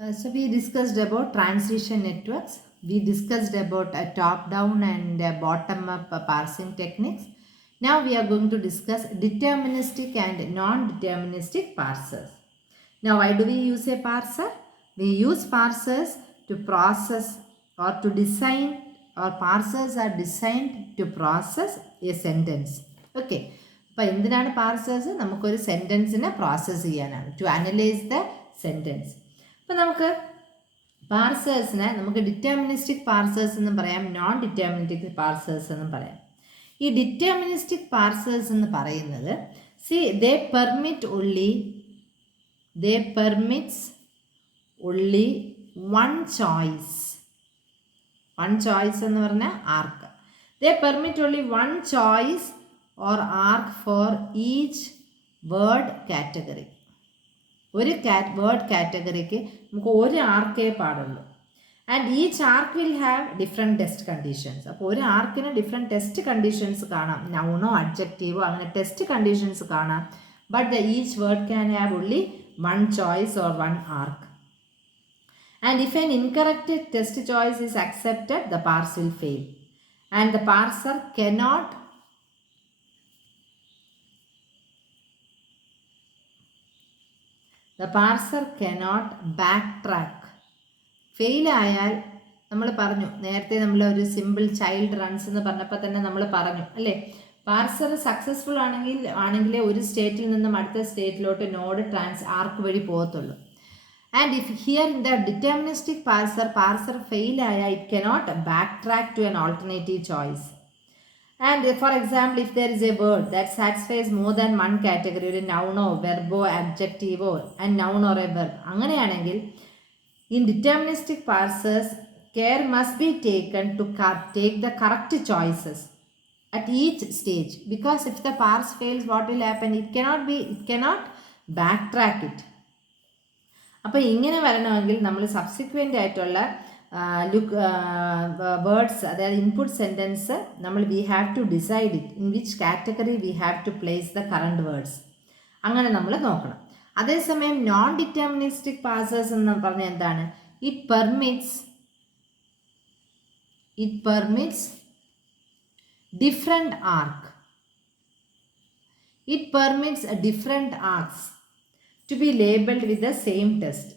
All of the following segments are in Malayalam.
So we discussed about transition networks. We discussed about a top-down and bottom-up parsing techniques. Now we are going to discuss deterministic and non-deterministic parsers. Now why do we use a parser? We use parsers to process or to design, or parsers are designed to process a sentence. Okay. അപ്പോൾ എന്തിനാണ് പാർസേഴ്സ്? നമുക്കൊരു സെൻറ്റൻസിനെ പ്രോസസ്സ് ചെയ്യാനാണ്, ടു അനലൈസ് ദ സെൻറ്റൻസ്. അപ്പോൾ നമുക്ക് പാർസേഴ്സിനെ നമുക്ക് ഡിറ്റർമിനിസ്റ്റിക് പാർസേഴ്സ് എന്നും പറയാം, നോൺ ഡിറ്റർമിനിസ്റ്റിക് പാർസേഴ്സ് എന്നും പറയാം. ഈ ഡിറ്റർമിനിസ്റ്റിക് പാർസേഴ്സ് എന്ന് പറയുന്നത് they permit only one choice. One choice എന്ന് പറഞ്ഞാൽ ആർക്ക്. They permit only one choice or arc for each word category. ഒരു വേർഡ് കാറ്റഗറിക്ക് നമുക്ക് ഒരു ആർക്കേ പാടുള്ളൂ. And each arc will have different test conditions. അപ്പോൾ ഒരു ആർക്കിന് ഡിഫറെൻറ്റ് ടെസ്റ്റ് കണ്ടീഷൻസ് കാണാം, നൗണോ അഡ്ജക്റ്റീവോ അങ്ങനെ ടെസ്റ്റ് കണ്ടീഷൻസ് കാണാം. But each word can have only one choice or one arc. And if an incorrect test choice is accepted, the parse will fail. And the parser cannot backtrack. Fail ആയാൽ നമ്മൾ പറഞ്ഞു, നേരത്തെ നമ്മൾ ഒരു സിമ്പിൾ ചൈൽഡ് റൺസ് എന്ന് പറഞ്ഞപ്പോൾ തന്നെ നമ്മൾ പറഞ്ഞു അല്ലേ, പാർസർ സക്സസ്ഫുൾ ആണെങ്കിലേ ഒരു സ്റ്റേറ്റിൽ നിന്നും അടുത്ത സ്റ്റേറ്റിലോട്ട് നോഡ് ആർക്ക് വഴി പോകത്തുള്ളൂ. And if here in the deterministic parser fail ആയാൽ it cannot backtrack to an alternative choice. And for example, if there is a word that satisfies more than one category, ഒരു നൗണോ വെർബോ അഡ്ജക്റ്റീവോ and noun or a verb അങ്ങനെയാണെങ്കിൽ, in deterministic parsers, care must be taken to take the correct choices at each stage, because if the parse fails, what will happen? It cannot backtrack it. അപ്പോൾ ഇങ്ങനെ വരണമെങ്കിൽ നമ്മൾ സബ്സിക്വൻ്റ് ആയിട്ടുള്ള വേർഡ്സ്, അതായത് ഇൻപുട്ട് സെൻറ്റൻസ് നമ്മൾ we have to decide it in which category we have to place the current words, അങ്ങനെ നമ്മൾ നോക്കണം. അതേസമയം നോൺ ഡിറ്റർമിനിസ്റ്റിക് പാർസേഴ്സ് എന്ന് പറഞ്ഞാൽ എന്താണ്? It permits different arc. It permits different arcs to be labeled with the same test.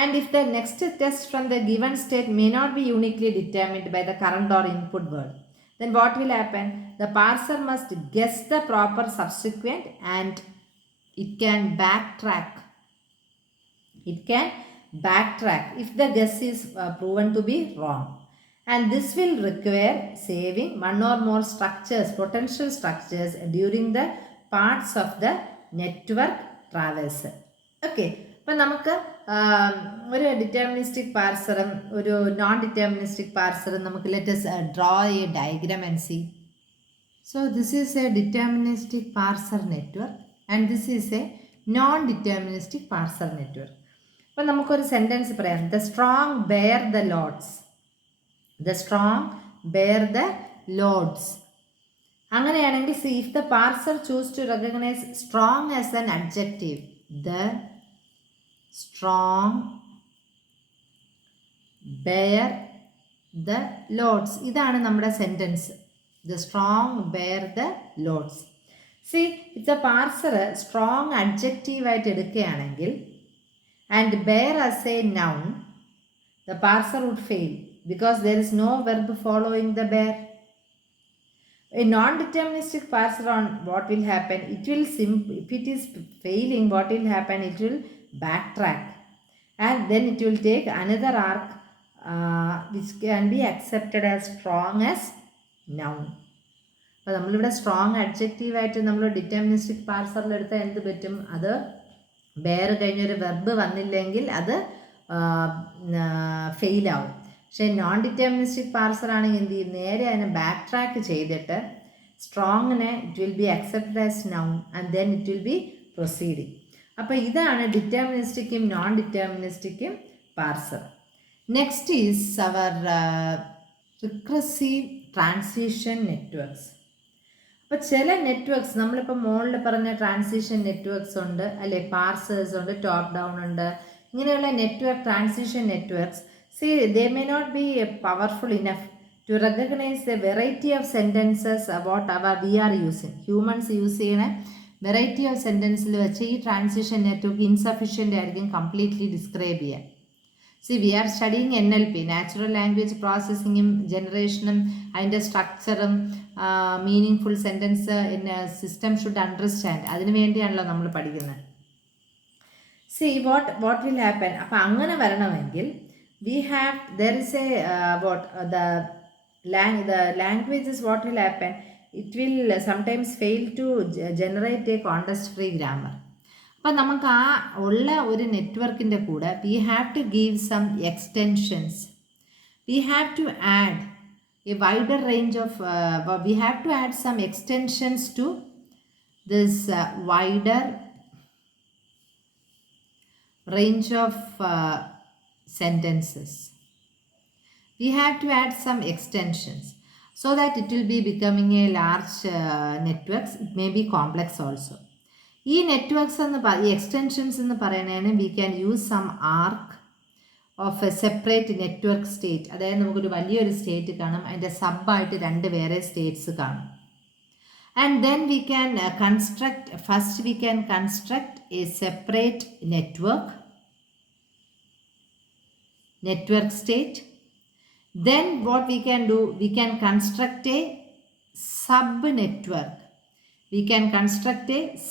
And if the next test from the given state may not be uniquely determined by the current or input word, then what will happen? The parser must guess the proper subsequent and it can backtrack if the guess is proven to be wrong. And this will require saving one or more potential structures during the parts of the network traversal. Okay, അപ്പം നമുക്ക് ഒരു ഡിറ്റർമിനിസ്റ്റിക് പാർസറും ഒരു നോൺ ഡിറ്റർമിനിസ്റ്റിക് പാർസറും നമുക്ക് let's draw a diagram and see. So this is a deterministic parser network and this is a non deterministic parser network. അപ്പം നമുക്കൊരു സെൻറ്റൻസ് പറയാം, the strong bear the loads. അങ്ങനെയാണെങ്കിൽ see, if the parser choose to recognise strong as an adjective, the strong bear the loads. ഇതാണ് നമ്മുടെ sentence, the strong bear the loads. See, if the parser strong adjective ആയിട്ട് എടുക്കുകയാണെങ്കിൽ and bear as a noun, the parser would fail because there is no verb following the bear. A non-deterministic parser, on what will happen? It will if it is failing, what will happen? It will backtrack and then it will take another arc which can be accepted as strong as noun. അപ്പോൾ നമ്മളിവിടെ സ്ട്രോങ് അഡ്ജക്റ്റീവ് ആയിട്ട് നമ്മൾ ഡിറ്റർമിനിസ്റ്റിക് പാർസറിലെടുത്താൽ എന്ത് പറ്റും? അത് ബെയർ കഴിഞ്ഞൊരു വെർബ് വന്നില്ലെങ്കിൽ അത് ഫെയിലാവും. പക്ഷേ നോൺ ഡിറ്റർമിനിസ്റ്റിക് പാർസർ ആണെങ്കിൽ എന്ത് ചെയ്യും? നേരെ അതിനെ ബാക്ക് ട്രാക്ക് ചെയ്തിട്ട് സ്ട്രോങ്ങിനെ it will be accepted as noun and then it will be proceeding. അപ്പോൾ ഇതാണ് ഡിറ്റർമിനിസ്റ്റിക്കും നോൺ ഡിറ്റർമിനിസ്റ്റിക്കും parser. Next is our regressive transition networks. അപ്പോൾ ചില നെറ്റ്വർക്ക്സ് നമ്മളിപ്പോൾ മുകളിൽ പറഞ്ഞ ട്രാൻസിഷൻ നെറ്റ്വർക്ക്സ് ഉണ്ട് അല്ലേ, പാർസേഴ്സ് ഉണ്ട്, ടോപ്പ് ഡൗൺ ഉണ്ട്, ഇങ്ങനെയുള്ള network transition networks they may not be powerful enough to recognize the variety of sentences whatever we are using. Humans use ചെയ്യണ വെറൈറ്റി ഓഫ് സെൻറ്റൻസിൽ വെച്ച് ഈ ട്രാൻസിഷൻ നെറ്റ്വർക്ക് ഇൻസഫിഷ്യൻ്റ് ആയിരിക്കും കംപ്ലീറ്റ്ലി ഡിസ്ക്രൈബ് ചെയ്യാൻ. we are studying NLP, natural language പ്രോസസ്സിങ്ങും ജനറേഷനും അതിൻ്റെ സ്ട്രക്ചറും meaning sentence in system should understand, അതിന് വേണ്ടിയാണല്ലോ നമ്മൾ പഠിക്കുന്നത്. what will happen? അപ്പോൾ അങ്ങനെ വരണമെങ്കിൽ there is a the languages, what will happen? It will sometimes fail to generate a context free grammar. അപ്പോൾ നമുക്ക് ആ ഉള്ള ഒരു നെറ്റ്വർക്കിൻ്റെ കൂടെ we have to give some extensions. We have to add a wider range of we have to add some extensions to this wider range of sentences. We have to add some extensions so that it will be becoming a large networks. It may be complex also. ഈ നെറ്റ്വർക്ക്സ് ഈ എക്സ്റ്റൻഷൻസ് എന്ന് പറയുന്നതിന് we can use some arc of a separate network state. അതായത് നമുക്കൊരു വലിയൊരു സ്റ്റേറ്റ് കാണും, അതിൻ്റെ സബ്ബായിട്ട് രണ്ട് വേറെ സ്റ്റേറ്റ്സ് കാണും. And then we can first we can construct a separate network state. Then what we can do, we can construct a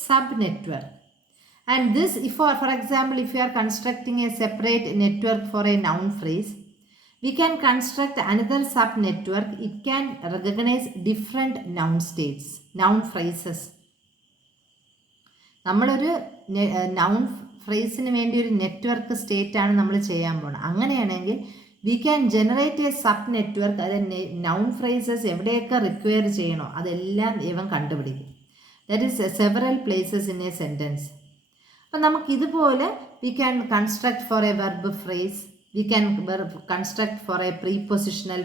sub-network. And this, if for example, if you are constructing a separate network for a noun phrase, we can construct another sub-network. It can recognize different noun states, noun phrases. നമ്മളൊരു നൗൺ ഫ്രേസിന് വേണ്ടി ഒരു നെറ്റ്വർക്ക് സ്റ്റേറ്റാണ് നമ്മൾ ചെയ്യാൻ പോകുന്നത്. അങ്ങനെയാണെങ്കിൽ we can generate a sub network. അത് നൗൺ ഫ്രേസസ് എവിടെയൊക്കെ റിക്വയർ ചെയ്യണോ അതെല്ലാം ഇവൻ കണ്ടുപിടിക്കും. That is several places in a sentence. അപ്പം നമുക്കിതുപോലെ we can construct for a verb phrase, we can construct for a prepositional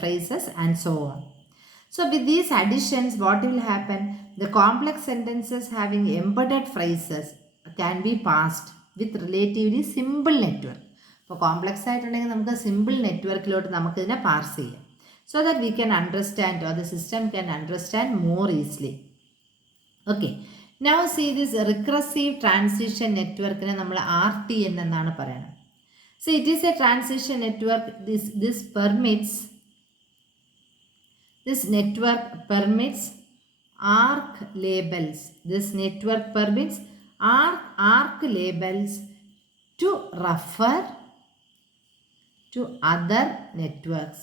phrases and so on. So with these additions, what will happen? The complex sentences having embedded phrases can be parsed with relatively simple network. For complex ആയിട്ടുണ്ടെങ്കിൽ നമുക്ക് സിമ്പിൾ നെറ്റ്വർക്കിലോട്ട് നമുക്കിതിനെ പാർസ് ചെയ്യാം, so that we can understand, or the system can understand more easily. Okay. Now see this recursive transition network ne nammal RTN എന്നാണ് പറയുന്നത്. So it is a transition network. This network permits arc labels. This network permits arc labels to refer to other networks.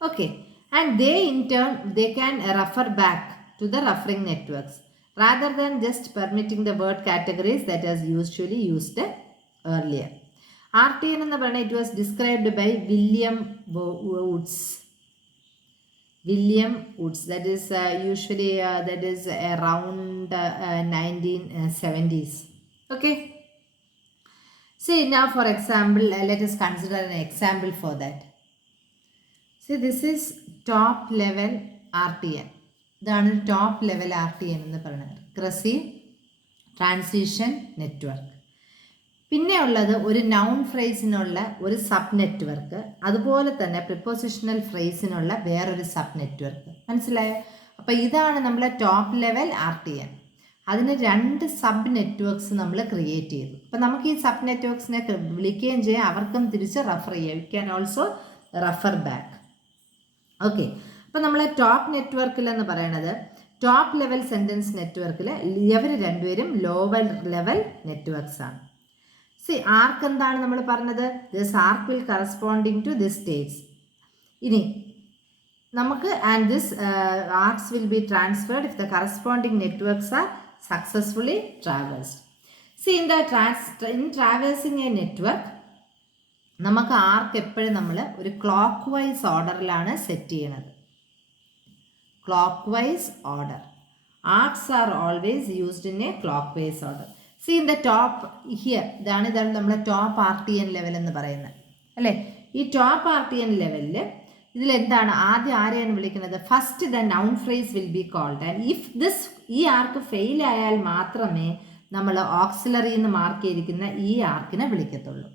Okay. And they in turn, they can refer back to the referring networks rather than just permitting the word categories that is usually used earlier. RTN എന്ന് പറഞ്ഞാൽ it was described by William Woods. That is usually that is around 1970s. Okay. See now, for example, let us consider an example for that. See, this is top level RTN. ഇതാണ് ടോപ്പ് ലെവൽ RTN എന്ന് പറയുന്നത്, റിഗ്രസീവ് ട്രാൻസിഷൻ നെറ്റ്വർക്ക്. പിന്നെ ഉള്ളത് ഒരു നൗൺ ഫ്രേസിനുള്ള ഒരു സബ് നെറ്റ്വർക്ക്, അതുപോലെ തന്നെ പ്രിപ്പോസിഷണൽ ഫ്രേസിനുള്ള വേറൊരു സബ് നെറ്റ്വർക്ക്. മനസ്സിലായോ? അപ്പോൾ ഇതാണ് നമ്മളെ ടോപ്പ് ലെവൽ RTN. അതിന് രണ്ട് സബ് നെറ്റ്വർക്ക്സ് നമ്മൾ ക്രിയേറ്റ് ചെയ്തു. അപ്പോൾ നമുക്ക് ഈ സബ് നെറ്റ്വർക്ക്സിനെ വിളിക്കുകയും ചെയ്യാം, അവർക്കും തിരിച്ച് റെഫർ ചെയ്യാം. You can also refer back. Okay. അപ്പോൾ നമ്മൾ ടോപ്പ് നെറ്റ്വർക്കിലെന്ന് പറയണത് ടോപ്പ് ലെവൽ സെൻറ്റൻസ് നെറ്റ്വർക്കിൽ ഇവർ രണ്ടുപേരും ലോവർ ലെവൽ നെറ്റ്വർക്ക്സ് ആണ്. ആർക്ക് എന്താണ് നമ്മൾ പറഞ്ഞത്? This arc will corresponding to this states. ഇനി നമുക്ക് and this arcs will be transferred if the corresponding networks are successfully traversed. In traversing a network നമുക്ക് ആർക്ക് എപ്പോഴും നമ്മൾ ഒരു ക്ലോക്ക് വൈസ് ഓർഡറിലാണ് സെറ്റ് ചെയ്യണത്. Clockwise order. Arcs are always used in a clockwise order. See in the top here, ഇതാണ് നമ്മളെ ടോപ്പ് RTN ലെവൽ എന്ന് പറയുന്നത് അല്ലേ. ഈ ടോപ്പ് RTN ലെവലിൽ ഇതിലെന്താണ് ആദ്യം ആരെയാണ് വിളിക്കുന്നത്? First the noun phrase will be called. And if this ഈ ആർക്ക് ഫെയിൽ ആയാൽ മാത്രമേ നമ്മൾ ഓക്സിലറി എന്ന് മാർക്ക് ചെയ്തിരിക്കുന്ന ഈ ആർക്കിനെ വിളിക്കത്തുള്ളൂ.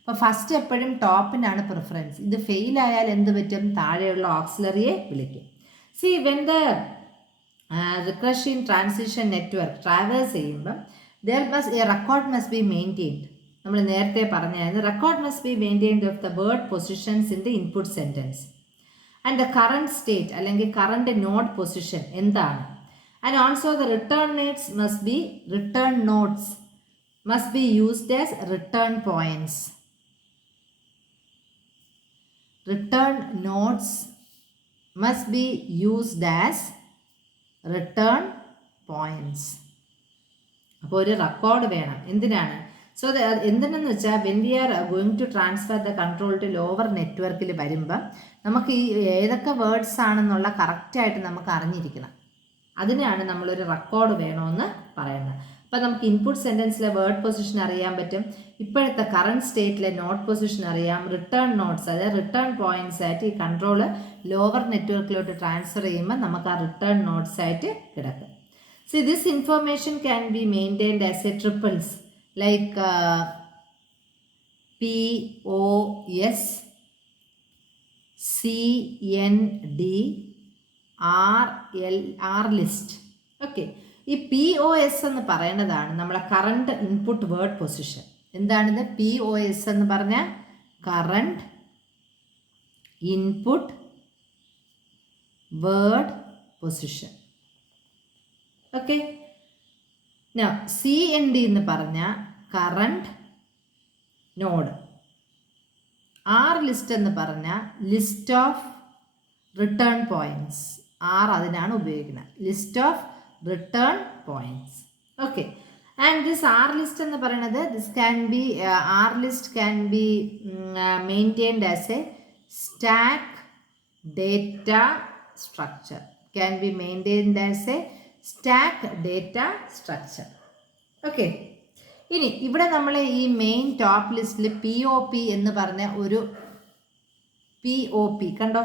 അപ്പോൾ ഫസ്റ്റ് എപ്പോഴും ടോപ്പിനാണ് പ്രിഫറൻസ്. ഇത് ഫെയിൽ ആയാൽ എന്ത് പറ്റും? താഴെയുള്ള ഓക്സിലറിയെ വിളിക്കും. See when the regression transition network traverse ചെയ്യുമ്പം a record must be maintained. നമ്മൾ നേരത്തെ പറഞ്ഞായിരുന്നു record must be maintained of the word positions in the input sentence and the current state അല്ലെങ്കിൽ കറണ്ട് നോഡ് പൊസിഷൻ എന്താണ്. And also the return nodes must be used as return points. Return notes must be used as return points. അപ്പോൾ ഒരു റെക്കോർഡ് വേണം. എന്തിനാണ്? സോ എന്തിനെന്ന് വെച്ചാൽ when we are going to transfer the control to lower നെറ്റ്വർക്കിൽ വരുമ്പം നമുക്ക് ഈ ഏതൊക്കെ വേർഡ്സ് ആണെന്നുള്ള കറക്റ്റായിട്ട് നമുക്ക് അറിഞ്ഞിരിക്കണം. അതിനാണ് നമ്മളൊരു റെക്കോർഡ് വേണമെന്ന് പറയുന്നത്. അപ്പോൾ നമുക്ക് ഇൻപുട്ട് സെൻറ്റൻസിലെ വേർഡ് പൊസിഷൻ അറിയാൻ പറ്റും, ഇപ്പോഴത്തെ കറണ്ട് സ്റ്റേറ്റിലെ നോട്ട് പൊസിഷൻ അറിയാം, റിട്ടേൺ നോട്ട്സ് അതായത് റിട്ടേൺ പോയിൻറ്റ്സ് ആയിട്ട് ഈ കൺട്രോൾ ലോവർ നെറ്റ്വർക്കിലോട്ട് ട്രാൻസ്ഫർ ചെയ്യുമ്പോൾ നമുക്ക് ആ റിട്ടേൺ നോട്ട്സ് ആയിട്ട് കിടക്കും. See this information can be maintained as A triples like POS, CND, R list. Okay, ഈ POS എന്ന് പറയുന്നതാണ് നമ്മളെ കറണ്ട് ഇൻപുട്ട് വേർഡ് പൊസിഷൻ. എന്താണിത്? POS എന്ന് പറഞ്ഞാൽ current input word position. Okay, CND എന്ന് പറഞ്ഞാൽ കറണ്ട് നോഡ്. R ലിസ്റ്റ് എന്ന് പറഞ്ഞാൽ list of return points. R അതിനാണ് ഉപയോഗിക്കുന്നത്, list of return points. Okay, and this R list എന്ന് പറയുന്നത് R list can be maintained as A stack data structure. Can be maintained as A stack data structure. Okay, ഇനി ഇവിടെ നമ്മൾ ഈ മെയിൻ ടോപ്പ് ലിസ്റ്റിൽ POP എന്ന് പറഞ്ഞ ഒരു POP കണ്ടോ?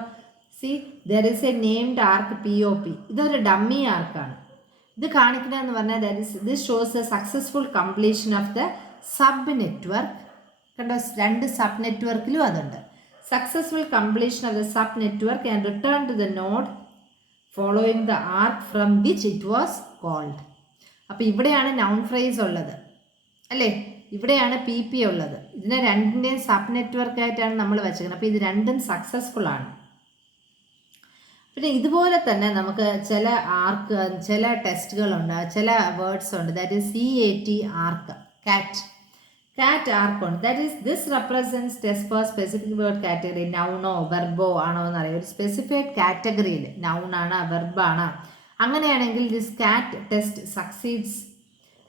See there is a named arc POP. ഇതൊരു ഡമ്മി ആർക്കാണ്. ഇത് കാണിക്കുന്നതെന്ന് പറഞ്ഞാൽ this shows a successful completion of the sub network. കണ്ടോ, 2 സബ് നെറ്റ്വർക്കിലും അതുണ്ട്. Successful completion of the sub network and return to the node following the arc from which it was called. അപ്പോൾ ഇവിടെയാണ് നൗൺ ഫ്രേസ് ഉള്ളത് അല്ലേ, ഇവിടെയാണ് PP ഉള്ളത്. ഇതിനെ രണ്ടിൻ്റെയും സബ് നെറ്റ്വർക്കായിട്ടാണ് നമ്മൾ വെച്ചിരിക്കുന്നത്. അപ്പോൾ ഇത് രണ്ടും സക്സസ്ഫുൾ ആണ്. പിന്നെ ഇതുപോലെ തന്നെ നമുക്ക് ചില ടെസ്റ്റുകളുണ്ട്, ചില വേർഡ്സ് ഉണ്ട്. That is CAT arc, cat arc ഉണ്ട്. That is this represents test for specific word category. നൗണോ വെർബോ ആണോ എന്നറിയാം. ഒരു സ്പെസിഫിക് കാറ്റഗറിയിൽ നൗൺ ആണ് വെർബാണ്. അങ്ങനെയാണെങ്കിൽ this cat test succeeds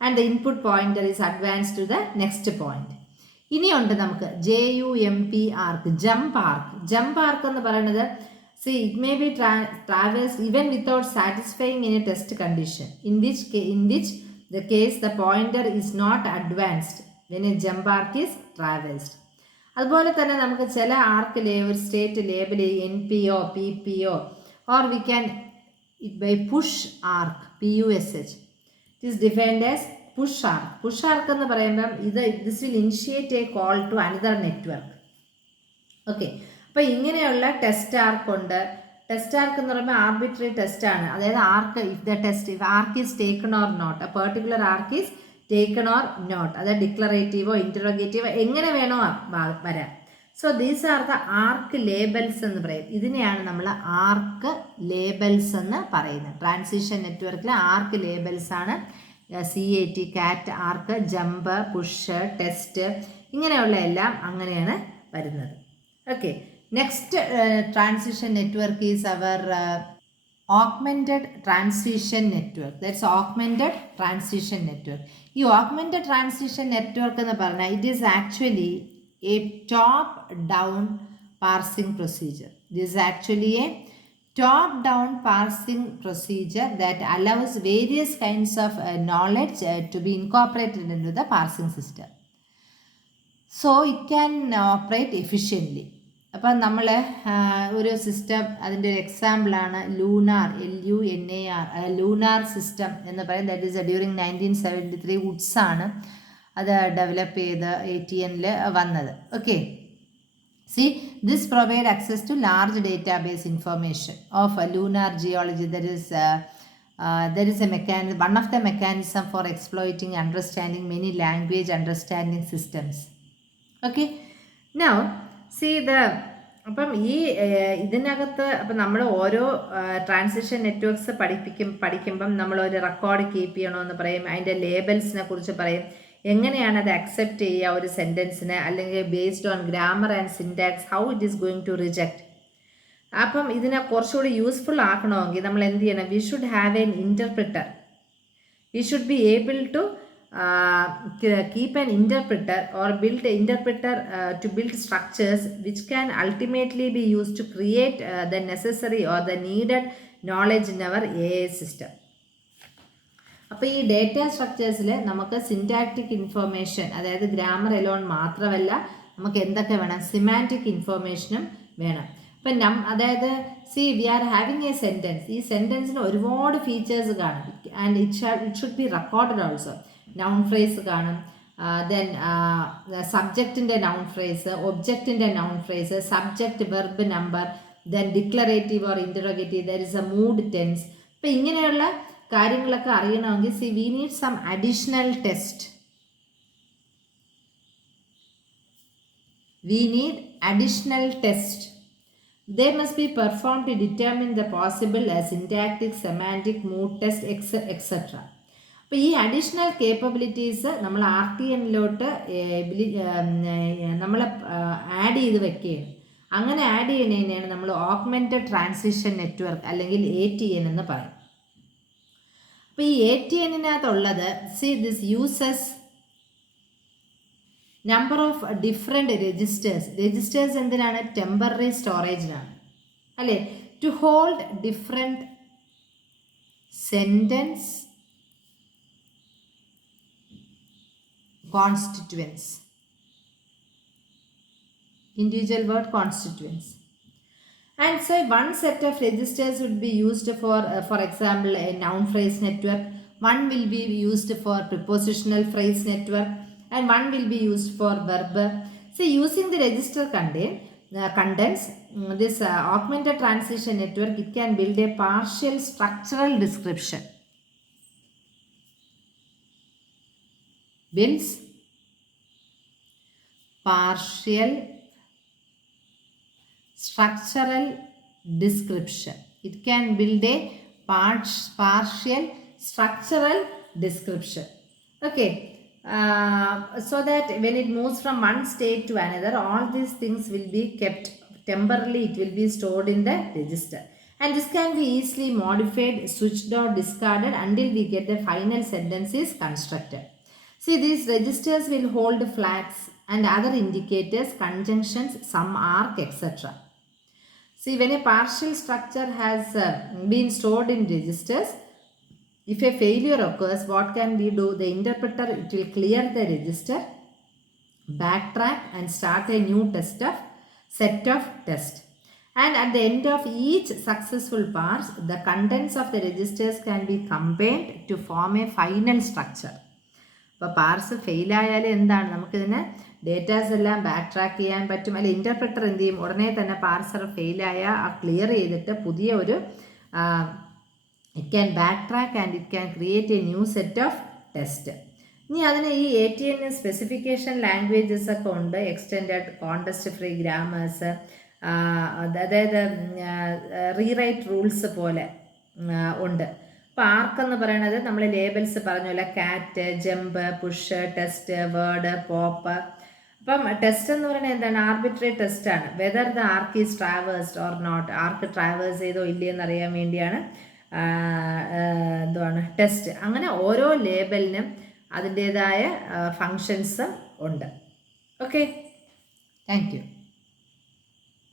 and the input pointer is advance to the next point. ഇനിയുണ്ട് നമുക്ക് JUMP arc, jump arc. Jump arc എന്ന് പറയുന്നത് it may be traversed even without satisfying any test condition, in which the case the pointer is not advanced when a jump arc is traversed. അതുപോലെ തന്നെ നമുക്ക് ചില ആർക്കിൽ ഒരു state label NPO, PPO, or we can it by push arc, PUSH. It is defined as push arc. Push arc എന്ന് പറയുമ്പം this will initiate a call to another network. Okay, അപ്പോൾ ഇങ്ങനെയുള്ള ടെസ്റ്റ് ആർക്ക് ഉണ്ട്. ടെസ്റ്റ് ആർക്ക് എന്ന് പറയുമ്പോൾ ആർബിട്രറി ടെസ്റ്റ് ആണ്. അതായത് arc is taken or not, a particular arc is taken or not. അതായത് ഡിക്ലറേറ്റീവോ ഇൻറ്ററോഗേറ്റീവോ എങ്ങനെ വേണോ വരാം. So these are the arc labels എന്ന് പറയും. ഇതിനെയാണ് നമ്മൾ ആർക്ക് ലേബൽസ് എന്ന് പറയുന്നത്. ട്രാൻസിഷൻ നെറ്റ്വർക്കിൽ ആർക്ക് ലേബൽസ് ആണ് CAT, കാറ്റ് ആർക്ക്, ജമ്പ്, പുഷ്, ടെസ്റ്റ്, ഇങ്ങനെയുള്ള എല്ലാം അങ്ങനെയാണ് വരുന്നത്. Okay, next transition network is our Augmented transition network. That's Augmented transition network. ഈ Augmented transition network എന്ന് പറഞ്ഞാൽ it is actually a top down parsing procedure. This is actually a top down parsing procedure that allows various kinds of knowledge to be incorporated into the parsing system. So it can operate efficiently. അപ്പം നമ്മൾ ഒരു സിസ്റ്റം, അതിൻ്റെ ഒരു എക്സാമ്പിളാണ് ലൂണാർ, LUNAR, ലൂണാർ സിസ്റ്റം എന്ന് പറയും. ദാറ്റ് ഈസ് ഡ്യൂറിങ് 1973 വുഡ്സാണ് അത് ഡെവലപ്പ് ചെയ്ത് ATNൽ വന്നത്. Okay, see, this provide access to large database information of lunar geology. There is a mechanism, one of the mechanism for exploiting understanding many language understanding systems. Okay, now see the അപ്പം ഈ ഇതിനകത്ത് അപ്പം നമ്മൾ ഓരോ ട്രാൻസിഷൻ നെറ്റ്വർക്ക്സ് പഠിക്കുമ്പം നമ്മളൊരു റെക്കോർഡ് കീപ്പ് ചെയ്യണമെന്ന് പറയും, അതിൻ്റെ ലേബൽസിനെ കുറിച്ച് പറയും, എങ്ങനെയാണ് അത് അക്സെപ്റ്റ് ചെയ്യുക ഒരു സെൻറ്റൻസിനെ, അല്ലെങ്കിൽ based on grammar and syntax how it is going to reject. അപ്പം ഇതിനെ കുറച്ചുകൂടി യൂസ്ഫുൾ ആക്കണമെങ്കിൽ നമ്മൾ എന്ത് ചെയ്യണം? We should have an interpreter. We should be able to keep an interpreter or build an interpreter to build structures which can ultimately be used to create the necessary or the needed knowledge in our AI system. അപ്പോൾ ഈ ഡേറ്റ സ്ട്രക്ചേഴ്സിൽ നമുക്ക് സിൻറ്റാക്റ്റിക് ഇൻഫർമേഷൻ, അതായത് ഗ്രാമർ എലോൺ മാത്രമല്ല, നമുക്ക് എന്തൊക്കെ വേണം? സിമാൻറ്റിക് ഇൻഫർമേഷനും വേണം. അപ്പം അതായത് we are having a sentence. ഈ സെൻറ്റൻസിന് ഒരുപാട് ഫീച്ചേഴ്സ് കാണും. And it should be recorded also. Noun phrase കാണും, ദെൻ സബ്ജക്റ്റിൻ്റെ നൗൺ ഫ്രേസ്, ഒബ്ജക്റ്റിൻ്റെ noun phrase, subject, verb, number, then declarative or interrogative, there is a mood, tense. അപ്പം ഇങ്ങനെയുള്ള കാര്യങ്ങളൊക്കെ അറിയണമെങ്കിൽ we need some additional test. We need additional test. They must be performed to determine the possible syntactic, semantic, mood test, etc. അപ്പോൾ ഈ അഡീഷണൽ കേപ്പബിലിറ്റീസ് നമ്മൾ RTNലോട്ട് നമ്മൾ ആഡ് ചെയ്ത് വെക്കുകയാണ്. അങ്ങനെ ആഡ് ചെയ്യുന്നതിനെയാണ് നമ്മൾ ഓഗ്മെൻറ്റഡ് ട്രാൻസിഷൻ നെറ്റ്വർക്ക് അല്ലെങ്കിൽ ATN എന്ന് പറയും. അപ്പോൾ ഈ ATNിനകത്തുള്ളത് this uses number of different registers എന്തിനാണ്? ടെമ്പററി സ്റ്റോറേജിനാണ്, അല്ലേ? To hold different sentence constituents, individual word constituents. And so one set of registers would be used for example a noun phrase network, one will be used for prepositional phrase network, and one will be used for verb. So using the register contents, this augmented transition network, it can build a partial structural description. Builds partial structural description. It can build a partial structural description. Okay, so that when it moves from one state to another, all these things will be kept temporarily. It will be stored in the register, and this can be easily modified, switched or discarded until we get the final sentence is constructed. See, these registers will hold flags and other indicators, conjunctions, some arc, etc. See, when a partial structure has been stored in registers, if a failure occurs, what can we do? The interpreter, it will clear the register, backtrack and start a new set of tests. And at the end of each successful parse, the contents of the registers can be combined to form a final structure. അപ്പോൾ പാർസ് ഫെയിലായാൽ എന്താണ്? നമുക്കിതിനെ ഡേറ്റാസ് എല്ലാം ബാക്ക് ട്രാക്ക് ചെയ്യാൻ പറ്റും. അല്ലെങ്കിൽ ഇൻ്റർപ്രറ്റർ എന്ത് ചെയ്യും? ഉടനെ തന്നെ പാർസർ ഫെയിലായ ക്ലിയർ ചെയ്തിട്ട് പുതിയ ഒരു it can backtrack and it can create a new set of test. ഇനി അതിന് ഈ ATN സ്പെസിഫിക്കേഷൻ ലാംഗ്വേജസ് ഒക്കെ ഉണ്ട്, എക്സ്റ്റെൻഡഡ്, കോണ്ടസ്റ്റ് ഫ്രീ ഗ്രാമേഴ്സ്, അതായത് റീറൈറ്റ് റൂൾസ് പോലെ ഉണ്ട്. അപ്പോൾ ആർക്കെന്ന് പറയണത് നമ്മൾ ലേബൽസ് പറഞ്ഞല്ലോ, cat, jump, push, test, word, pop. അപ്പം ടെസ്റ്റ് എന്ന് പറയുന്നത് എന്താണ്? ആർബിട്രറി ടെസ്റ്റാണ്. Whether the arc is traversed or not, arc traverse ചെയ്തോ ഇല്ലയെന്ന് അറിയാൻ വേണ്ടിയാണ് എന്തുവാണ് ടെസ്റ്റ്. അങ്ങനെ ഓരോ ലേബലിനും അതിൻ്റേതായ ഫങ്ഷൻസ് ഉണ്ട്. Okay, thank you.